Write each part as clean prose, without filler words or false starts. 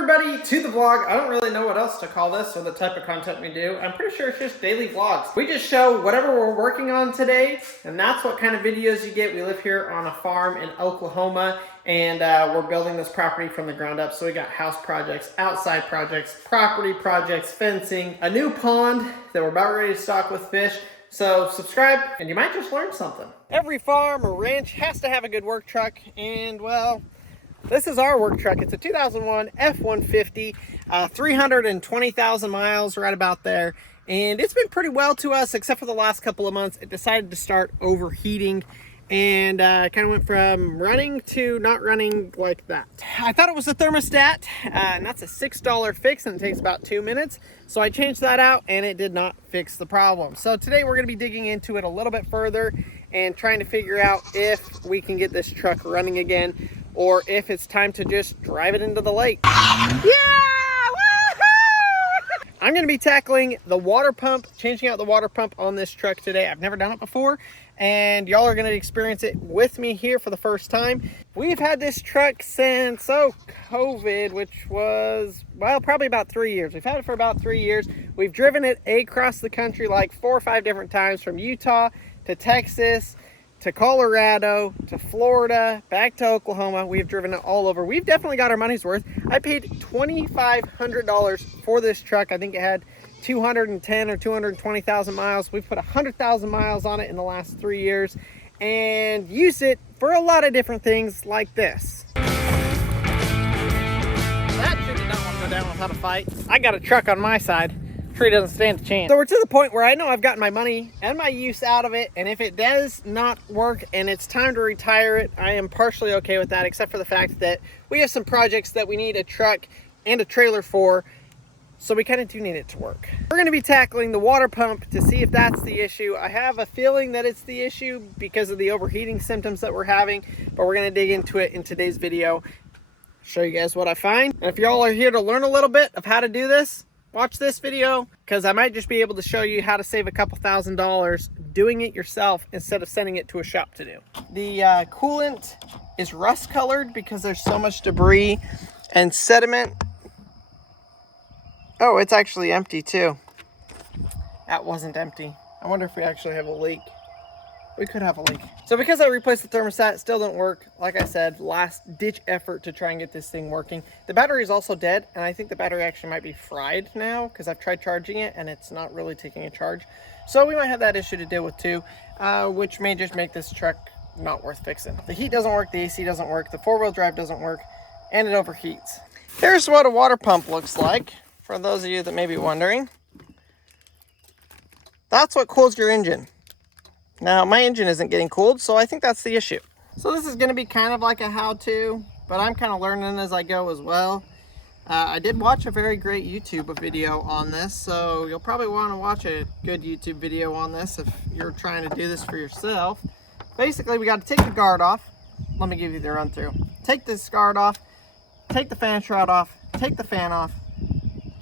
everybody to the vlog. I don't really know what else to call this or the type of content we do. I'm pretty sure it's just daily vlogs. We just show whatever we're working on today, and that's what kind of videos you get. We live here on a farm in Oklahoma, and we're building this property from the ground up. So we got house projects, outside projects, property projects, fencing, a new pond that we're about ready to stock with fish. So subscribe and you might just learn something. Every farm or ranch has to have a good work truck, and well, this is our work truck. It's a 2001 F150, 320,000 miles, right about there. And it's been pretty well to us, except for the last couple of months. It decided to start overheating and kind of went from running to not running like that. I thought it was a thermostat, and that's a $6 fix, and it takes about 2 minutes. So I changed that out, and it did not fix the problem. So today we're gonna be digging into it a little bit further and trying to figure out if we can get this truck running again, or if it's time to just drive it into the lake. Yeah! Woohoo! I'm gonna be tackling the water pump, changing out the water pump on this truck today. I've never done it before, and y'all are gonna experience it with me here for the first time. We've had this truck since, COVID, which was, well, probably about 3 years. We've had it for about 3 years. We've driven it across the country like 4 or 5 different times, from Utah to Texas, to Colorado, to Florida, back to Oklahoma. We've driven it all over. We've definitely got our money's worth. I paid $2,500 for this truck. I think it had 210 or 220,000 miles. We've put 100,000 miles on it in the last 3 years and used it for a lot of different things like this. That tree did not want to go down without a fight. I got a truck on my side. Tree doesn't stand a chance. So we're to the point where I know I've gotten my money and my use out of it, and if it does not work and it's time to retire it, I am partially okay with that, except for the fact that we have some projects that we need a truck and a trailer for, so we kind of do need it to work. We're going to be tackling the water pump to see if that's the issue. I have a feeling that it's the issue because of the overheating symptoms that we're having, but we're going to dig into it in today's video, show you guys what I find. And if y'all are here to learn a little bit of how to do this, watch this video, because I might just be able to show you how to save a couple $1,000s doing it yourself instead of sending it to a shop to do. The coolant is rust colored because there's so much debris and sediment. Oh, it's actually empty too. That wasn't empty. I wonder if we actually have a leak. We could have a leak. So because I replaced the thermostat, it still didn't work. Like I said, last ditch effort to try and get this thing working. The battery is also dead, and I think the battery actually might be fried now because I've tried charging it and it's not really taking a charge. So we might have that issue to deal with too, which may just make this truck not worth fixing. The heat doesn't work, the AC doesn't work, the 4-wheel drive doesn't work, and it overheats. Here's what a water pump looks like, for those of you that may be wondering. That's what cools your engine. Now, my engine isn't getting cooled, so I think that's the issue. So this is going to be kind of like a how-to, but I'm kind of learning as I go as well. I did watch a very great YouTube video on this, so you'll probably want to watch a good YouTube video on this if you're trying to do this for yourself. Basically, we got to take the guard off. Let me give you the run-through. Take this guard off, take the fan shroud off, take the fan off,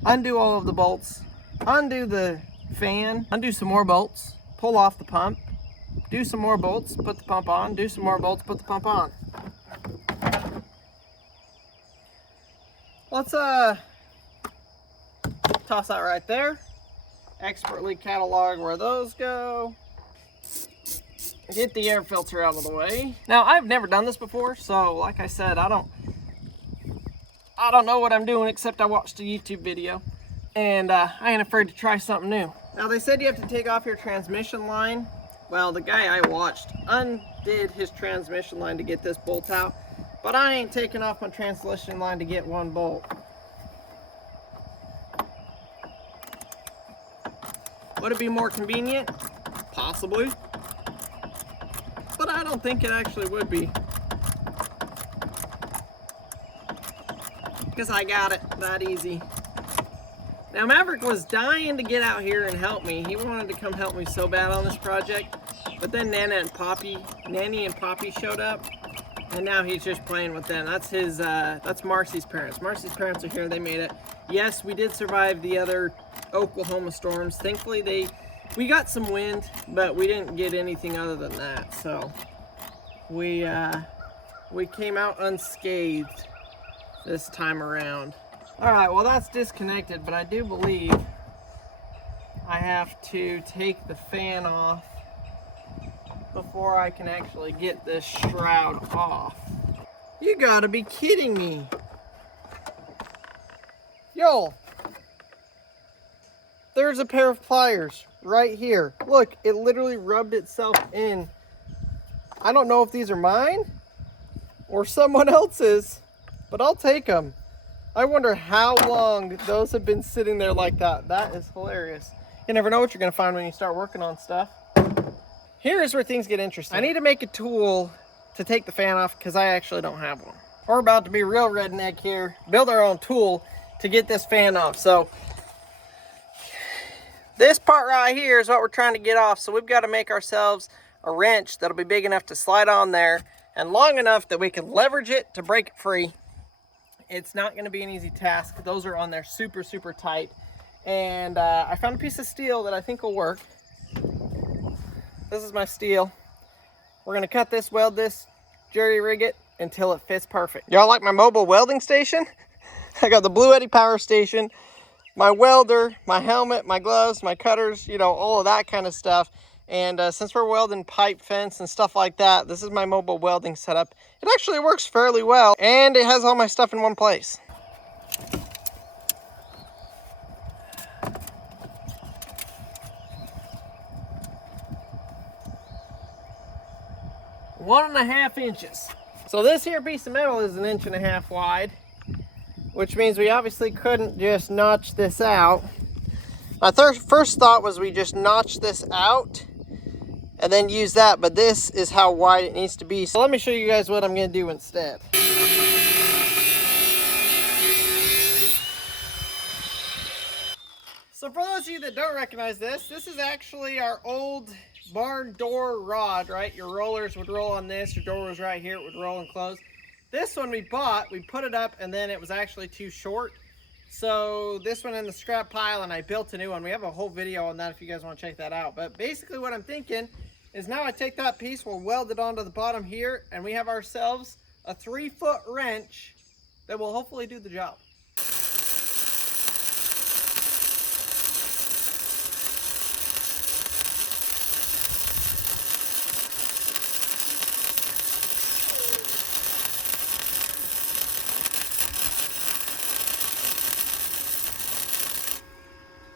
undo all of the bolts, undo the fan, undo some more bolts, pull off the pump, do some more bolts, put the pump on, do some more bolts, put the pump on. Let's toss that right there. Expertly catalog where those go. Get the air filter out of the way. Now, I've never done this before, so like I said, I don't know what I'm doing, except I watched a YouTube video, and I ain't afraid to try something new. Now, they said you have to take off your transmission line. Well, the guy I watched undid his transmission line to get this bolt out, but I ain't taking off my transmission line to get one bolt. Would it be more convenient? Possibly. But I don't think it actually would be. Because I got it that easy. Now, Maverick was dying to get out here and help me. He wanted to come help me so bad on this project. But then Nanny and Poppy showed up, and now he's just playing with them. That's his, that's Marcy's parents. Marcy's parents are here, they made it. Yes, we did survive the other Oklahoma storms. Thankfully, we got some wind, but we didn't get anything other than that. So we came out unscathed this time around. All right, well that's disconnected, but I do believe I have to take the fan off before I can actually get this shroud off. You gotta be kidding me. Yo, there's a pair of pliers right here. Look, it literally rubbed itself in. I don't know if these are mine or someone else's, but I'll take them. I wonder how long those have been sitting there like that. That is hilarious. You never know what you're gonna find when you start working on stuff. Here's where things get interesting. I need to make a tool to take the fan off because I actually don't have one. We're about to be real redneck here. Build our own tool to get this fan off. So this part right here is what we're trying to get off. So we've got to make ourselves a wrench that'll be big enough to slide on there and long enough that we can leverage it to break it free. It's not going to be an easy task. Those are on there super, super tight. And I found a piece of steel that I think will work. This is my steel. We're going to cut this, weld this, jerry rig it until it fits perfect. Y'all like my mobile welding station? I got the Blue Eddy power station, my welder, my helmet, my gloves, my cutters, you know, all of that kind of stuff. And since we're welding pipe fence and stuff like that, this is my mobile welding setup. It actually works fairly well, and it has all my stuff in one place. One and a half inches. So this here piece of metal is 1.5 inches wide, which means we obviously couldn't just notch this out. My first thought was we just notch this out and then use that, but this is how wide it needs to be. So let me show you guys what I'm gonna do instead. So for those of you that don't recognize this, this is actually our old barn door rod, right? Your rollers would roll on this, your door was right here, it would roll and close. This one we bought, we put it up, and then it was actually too short. So this went in the scrap pile and I built a new one. We have a whole video on that if you guys want to check that out. But basically what I'm thinking is now I take that piece, we'll weld it onto the bottom here, and we have ourselves a 3-foot wrench that will hopefully do the job.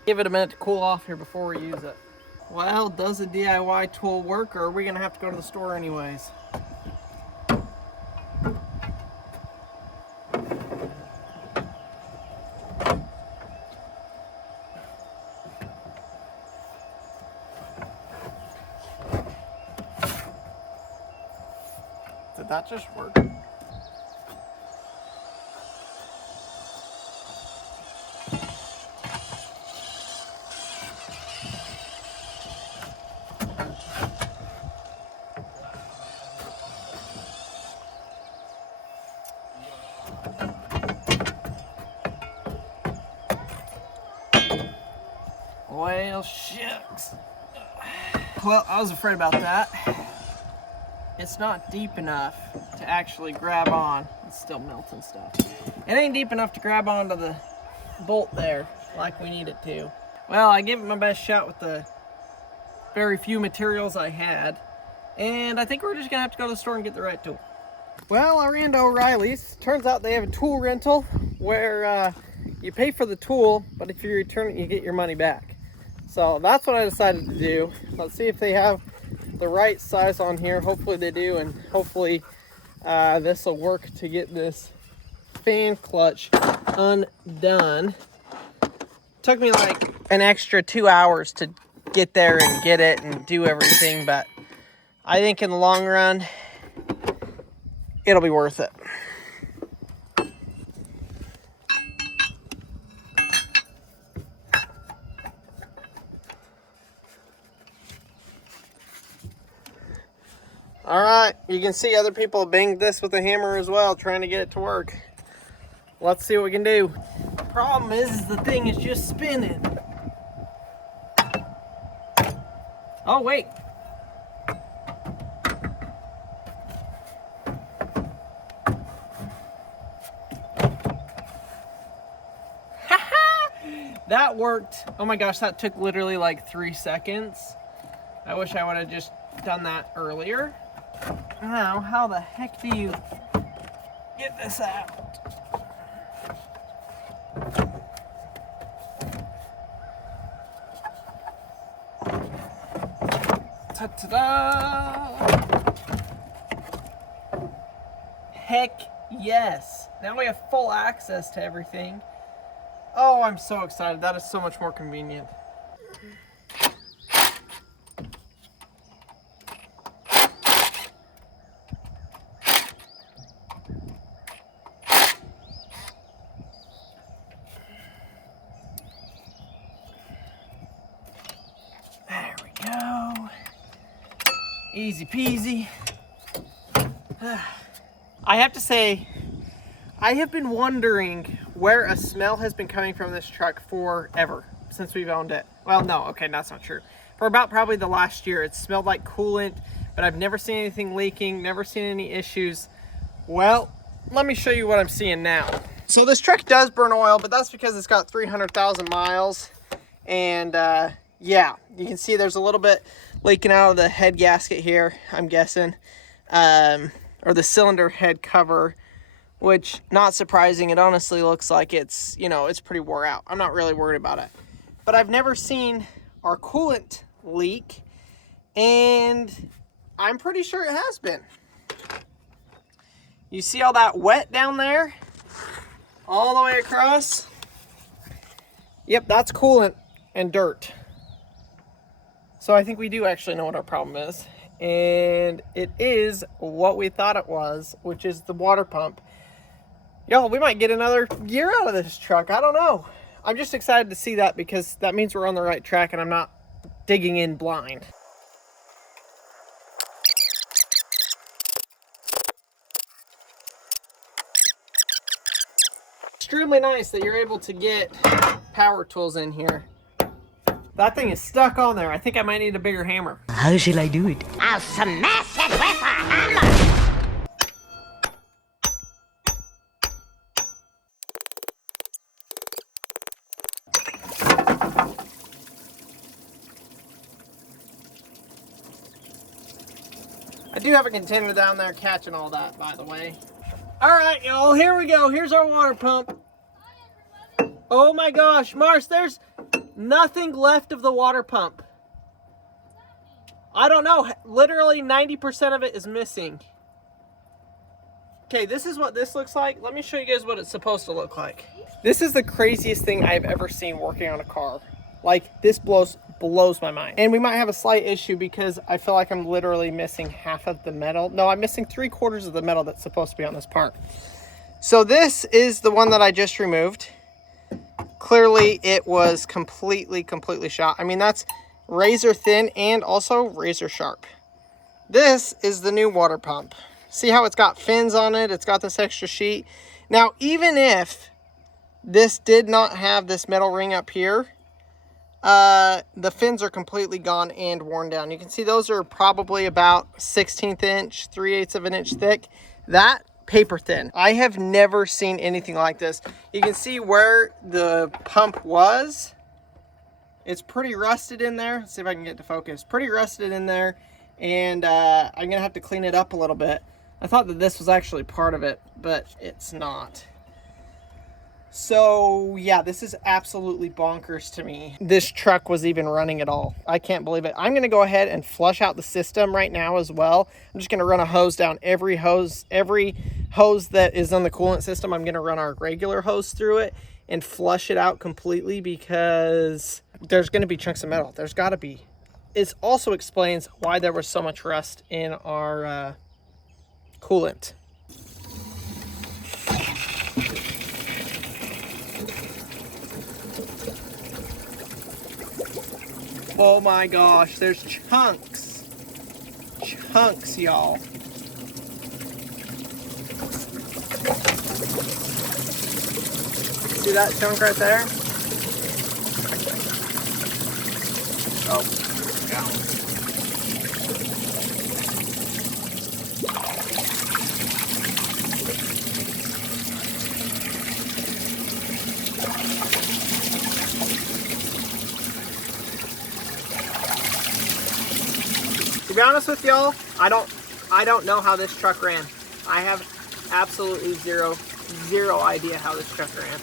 Give it a minute to cool off here before we use it. Well, does a DIY tool work, or are we gonna have to go to the store anyways? Did that just work? Well, shucks. Well, I was afraid about that. It's not deep enough to actually grab on. It's still melting stuff. It ain't deep enough to grab onto the bolt there like we need it to. Well, I gave it my best shot with the very few materials I had, and I think we're just gonna have to go to the store and get the right tool. Well, I ran to O'Reilly's. Turns out they have a tool rental where you pay for the tool, but if you return it, you get your money back. So that's what I decided to do. Let's see if they have the right size on here. Hopefully they do, and hopefully this will work to get this fan clutch undone. Took me like an extra 2 hours to get there and get it and do everything, but I think in the long run, it'll be worth it. All right, you can see other people banged this with a hammer as well, trying to get it to work. Let's see what we can do. The problem is the thing is just spinning. Oh, wait. That worked. Oh my gosh, that took literally like 3 seconds. I wish I would have just done that earlier. Now, how the heck do you get this out? Ta-da! Heck yes. Now we have full access to everything. Oh, I'm so excited. That is so much more convenient. There we go. Easy peasy. I have to say, I have been wondering where a smell has been coming from this truck forever, since we've owned it. Well, no, okay, that's not true. For about probably the last year, it smelled like coolant, but I've never seen anything leaking, never seen any issues. Well, let me show you what I'm seeing now. So this truck does burn oil, but that's because it's got 300,000 miles. And yeah, you can see there's a little bit leaking out of the head gasket here, I'm guessing. Or the cylinder head cover, which, not surprising, it honestly looks like it's, you know, it's pretty wore out. I'm not really worried about it. But I've never seen our coolant leak, and I'm pretty sure it has been. You see all that wet down there? All the way across? Yep, that's coolant and dirt. So I think we do actually know what our problem is. And it is what we thought it was, which is the water pump. Yo, we might get another year out of this truck. I don't know. I'm just excited to see that because that means we're on the right track and I'm not digging in blind. Extremely nice that you're able to get power tools in here. That thing is stuck on there. I think I might need a bigger hammer. How shall I do it? I'll smash it with a hammer! I do have a container down there catching all that, by the way. All right, y'all, here we go. Here's our water pump. Oh my gosh, Mars, there's nothing left of the water pump. I don't know, literally 90% of it is missing. Okay, this is what this looks like. Let me show you guys what it's supposed to look like. This is the craziest thing I've ever seen working on a car. Like, this blows my mind. And we might have a slight issue because I feel like I'm literally missing half of the metal. No, I'm missing 3/4 of the metal that's supposed to be on this part. So this is the one that I just removed. Clearly it was completely shot. I mean, that's razor thin and also razor sharp. This is the new water pump. See how it's got fins on it? It's got this extra sheet. Now, even if this did not have this metal ring up here, the fins are completely gone and worn down. You can see those are probably about 1/16 inch, 3/8 of an inch thick. That paper thin. I have never seen anything like this. You can see where the pump was. It's pretty rusted in there. Let's see if I can get to focus. Pretty rusted in there, and I'm gonna have to clean it up a little bit. I thought that this was actually part of it, but it's not. So yeah, this is absolutely bonkers to me. This truck was even running at all. I can't believe it. I'm gonna go ahead and flush out the system right now as well. I'm just gonna run a hose down every hose that is on the coolant system. I'm gonna run our regular hose through it and flush it out completely because there's gonna be chunks of metal. There's gotta be. It also explains why there was so much rust in our coolant. Oh my gosh, there's chunks. Chunks, y'all. See that chunk right there? Oh, yeah. be honest with y'all, I don't know how this truck ran. I have absolutely zero idea how this truck ran.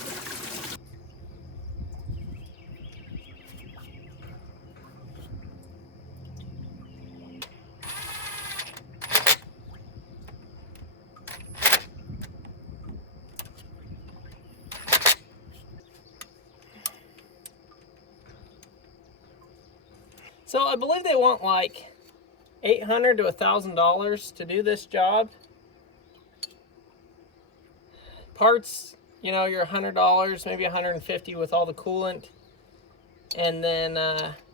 So I believe they want like $800 to $1,000 to do this job. Parts, you know, you're $100, maybe $150 with all the coolant. And then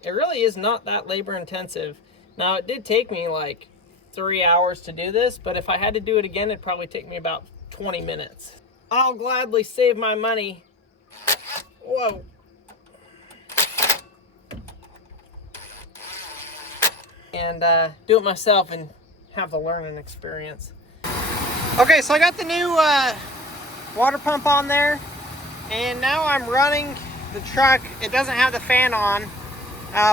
it really is not that labor intensive. Now it did take me like 3 hours to do this, but if I had to do it again, it'd probably take me about 20 minutes. I'll gladly save my money. Whoa. And do it myself and have the learning experience. Okay, so I got the new water pump on there, and now I'm running the truck. It doesn't have the fan on,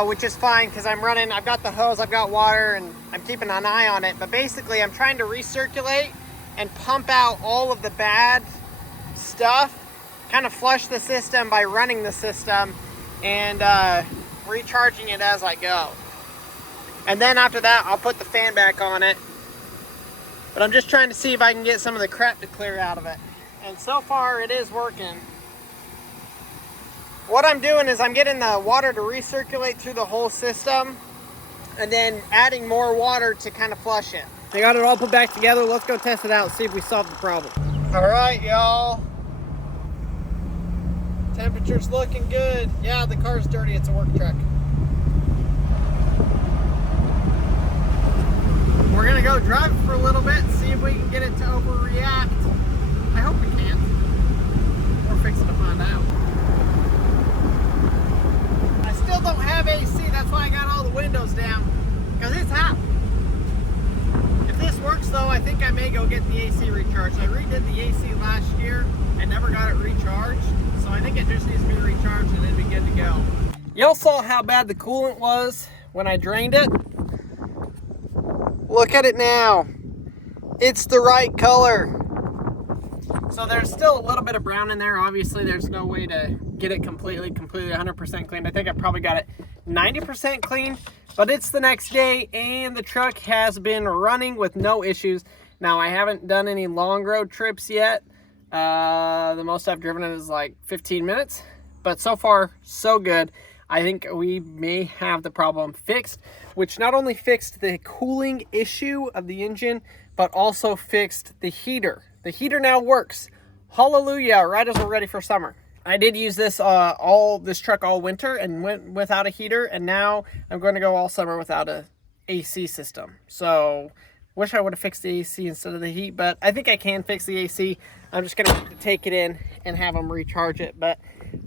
which is fine because I've got the hose, I've got water, and I'm keeping an eye on it. But basically I'm trying to recirculate and pump out all of the bad stuff, kind of flush the system by running the system and recharging it as I go. And then after that, I'll put the fan back on it. But I'm just trying to see if I can get some of the crap to clear out of it. And so far, it is working. What I'm doing is I'm getting the water to recirculate through the whole system and then adding more water to kind of flush it. I got it all put back together. Let's go test it out and see if we solve the problem. All right, y'all. Temperature's looking good. Yeah, the car's dirty. It's a work truck. We're gonna go drive for a little bit and see if we can get it to overreact. I hope we can. We're fixing to find out. I still don't have AC, that's why I got all the windows down, because it's hot. If this works though, I think I may go get the AC recharged. I redid the AC last year and never got it recharged, so I think it just needs to be recharged and it'll be good to go. Y'all saw how bad the coolant was when I drained it. Look at it now. It's the right color. So there's still a little bit of brown in there. Obviously, there's no way to get it completely 100% cleaned. I think I probably got it 90% clean, but it's the next day and the truck has been running with no issues. Now, I haven't done any long road trips yet. The most I've driven it is like 15 minutes, but so far, so good. I think we may have the problem fixed, which not only fixed the cooling issue of the engine, but also fixed the heater. The heater now works. Hallelujah, right as we're ready for summer. I did use this truck all winter and went without a heater, and now I'm going to go all summer without a AC system. So, wish I would have fixed the AC instead of the heat, but I think I can fix the AC. I'm just going to take it in and have them recharge it, but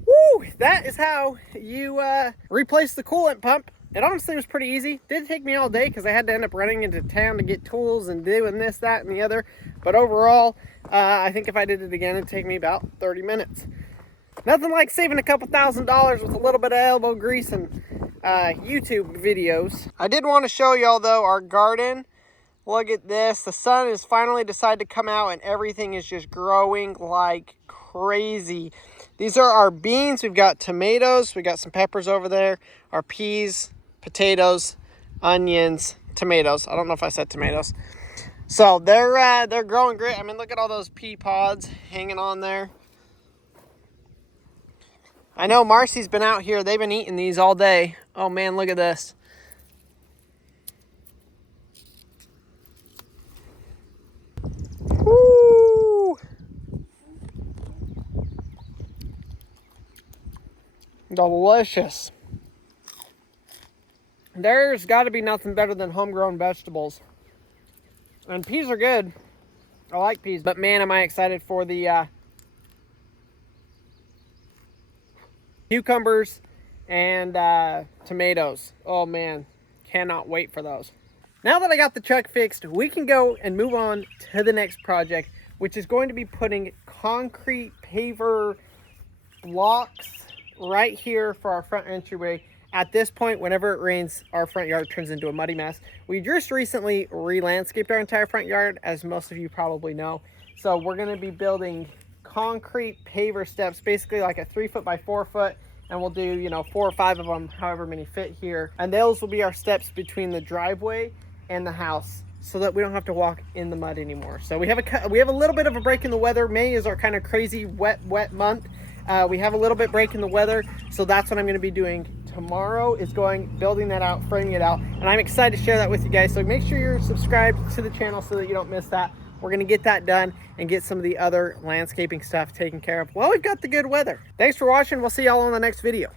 woo, that is how you replace the coolant pump. It honestly was pretty easy. Did take me all day because I had to end up running into town to get tools and doing this, that, and the other. But overall, I think if I did it again, it'd take me about 30 minutes. Nothing like saving a couple $1,000s with a little bit of elbow grease and YouTube videos. I did want to show y'all though our garden. Look at this. The sun has finally decided to come out and everything is just growing like crazy. These are our beans. We've got tomatoes. We got some peppers over there. Our peas, potatoes, onions, tomatoes. I don't know if I said tomatoes. So they're growing great. I mean, look at all those pea pods hanging on there. I know Marcy's been out here. They've been eating these all day. Oh man, look at this. Woo! Delicious. There's got to be nothing better than homegrown vegetables. And peas are good. I like peas. But man, am I excited for the cucumbers and tomatoes. Oh man, cannot wait for those. Now that I got the truck fixed, we can go and move on to the next project, which is going to be putting concrete paver blocks right here for our front entryway. at this point, whenever it rains, our front yard turns into a muddy mess. We just recently re-landscaped our entire front yard, as most of you probably know. So we're gonna be building concrete paver steps, basically like a 3 foot by 4 foot, and we'll do, you know, 4 or 5 of them, however many fit here. And those will be our steps between the driveway and the house, so that we don't have to walk in the mud anymore. So we have a little bit of a break in the weather. May is our kind of crazy wet month. We have a little bit break in the weather, so that's what I'm going to be doing tomorrow, is building that out, framing it out, and I'm excited to share that with you guys. So make sure you're subscribed to the channel so that you don't miss that. We're going to get that done and get some of the other landscaping stuff taken care of while we've got the good weather. Thanks for watching. We'll see y'all on the next video.